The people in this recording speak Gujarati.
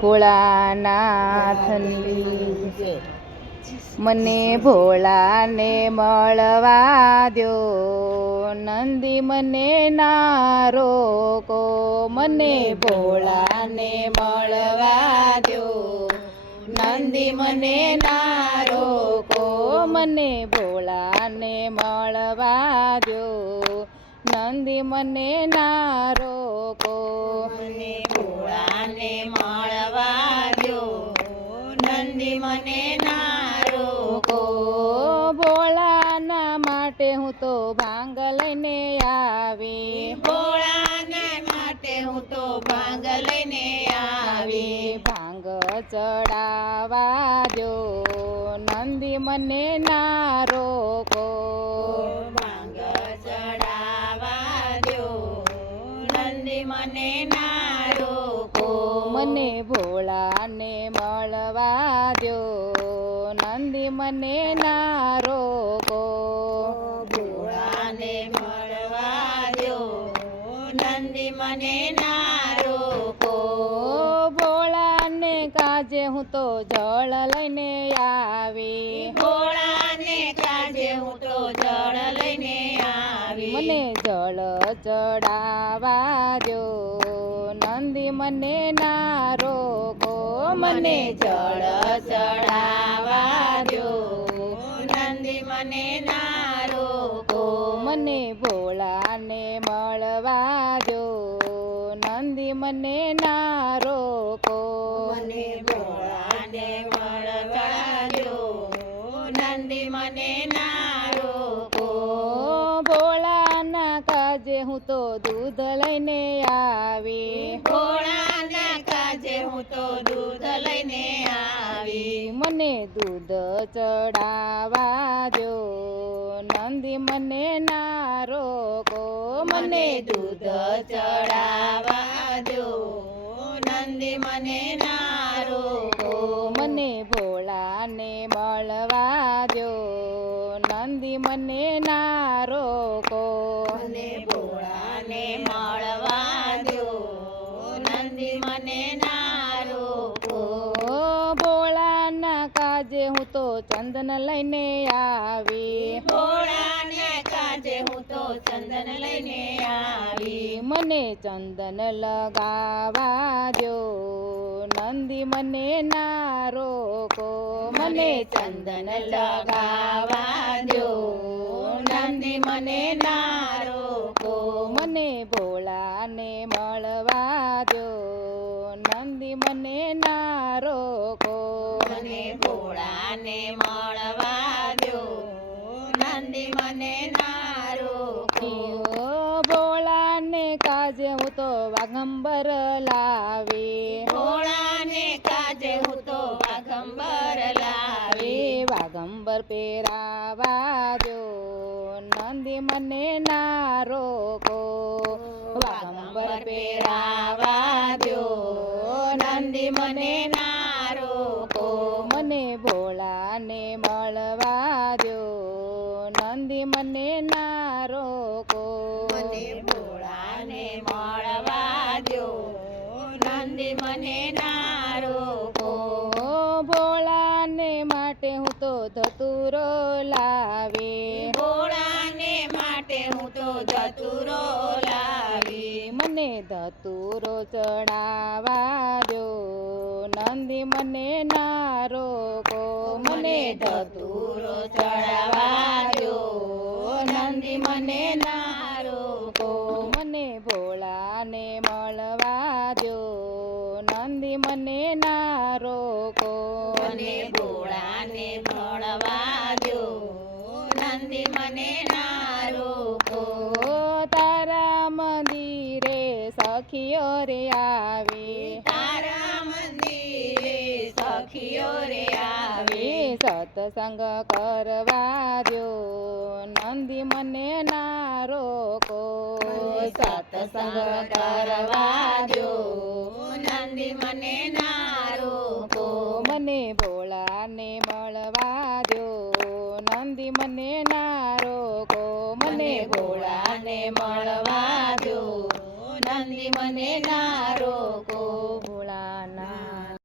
ભોળાનાથની જય. મને ભોળાને મળવા દ્યો, નંદી મને ના રોકો. મને ભોળાને મળવા દ્યો, નંદી મને ના રોકો. મને ભોળાને મળવા દ્યો, નંદી મને ના રોકો. મને ભોળાને મળવા દ્યો, નંદી મને ના રોકો. ભોળાના માટે હું તો ભાંગ લઈને આવી, ભોળાના માટે હું તો ભાંગ લઈને આવી. ભાંગ ચડાવા દો, નંદી મને ના રોકો. ભાંગ ચડાવા દ્યો, નંદી મને ના રોકો. મને ભોળાને મળવા દો, નંદી મને ના રોકો. ભોળાને મળવા દ્યો, નંદી મને ના રોકો. ભોળાને કાજે હું તો જળ લઈને આવી, ભોળાને કાજે હું તો જળ લઈને આવી. મને જળ ચડાવા દો, નંદી મને ના રોકો. મને જળ ચડાવા દ્યો, નંદી મને ના રોકો. મને ભોળાને મળવા દો, નંદી મને ના રોકો. મને ભોળાને મળવા દ્યો, નંદી મને ના રોકો. ભોળાના કાજે હું તો દૂધ લઈને આવી, ભોળાના કાજે હું તો દૂધ લઈને આવી. મને દૂધ ચડાવા દો, નંદી મને ના રોકો. મને દૂધ ચડાવા દ્યો, નંદી મને ના રોકો. મને ભોળાને મળવા દો, નંદી મને ના રોકો. મને ભોળાને મળવા દ્યો, નંદી મને ના રોકો. ભોળાના કાજે હું તો ચંદન લઈને આવી, ભોળાના કાજે હું તો ચંદન લઈને આવી. મને ચંદન લગાવા દો, નંદી મને ના રોકો. મને ચંદન લગાવા દ્યો, નંદી મને ના રોકો. મને ભોળાને મળવા દો, નંદી મને ના રોકો. મને ભોળાને મળવા દ્યો, નંદી મને ના રોકો. ભોળાને કાજે હું તો વાઘંબર લાવી, ભોળાને કાજે હું તો વાઘંબર લાવી. વાઘંબર પહેરાવા દો, નંદી મને ના રોકો. વાઘંબર પહેરાવા દ્યો, નંદી મને ના રોકો. મને ભોળાને મળવા દો, નંદી મને ના રોકો. મને ભોળાને મળવા દ્યો, નંદી મને ના રોકો. ભોળાને માટે હું તો ધતુરો લાવી, ભોળાને માટે હું તો ધતુરો લાવી. મને ધતુરો ચડાવા દો, નંદી મને ના રોકો. મને ધતુરો ચડાવા દ્યો, નંદી મને ના રોકો. મને ભોળાને મળવા દો, નંદી મને ના રોકો. મને ભોળાને મળવા દ્યો, નંદી મને ના રોકો. તારા મંદિરે સખીઓ રે આવી, તારા મંદિરે સખીઓ રે આવી. સત્સંગ કરવા દો, નંદી મને ના રોકો. સત્સંગ કરવા દ્યો, નંદી મને ના રોકો. મને ભોળાને મળવા દો, નંદી મને ના રોકો. મને ભોળાને મળવા દ્યો, નંદી મને ના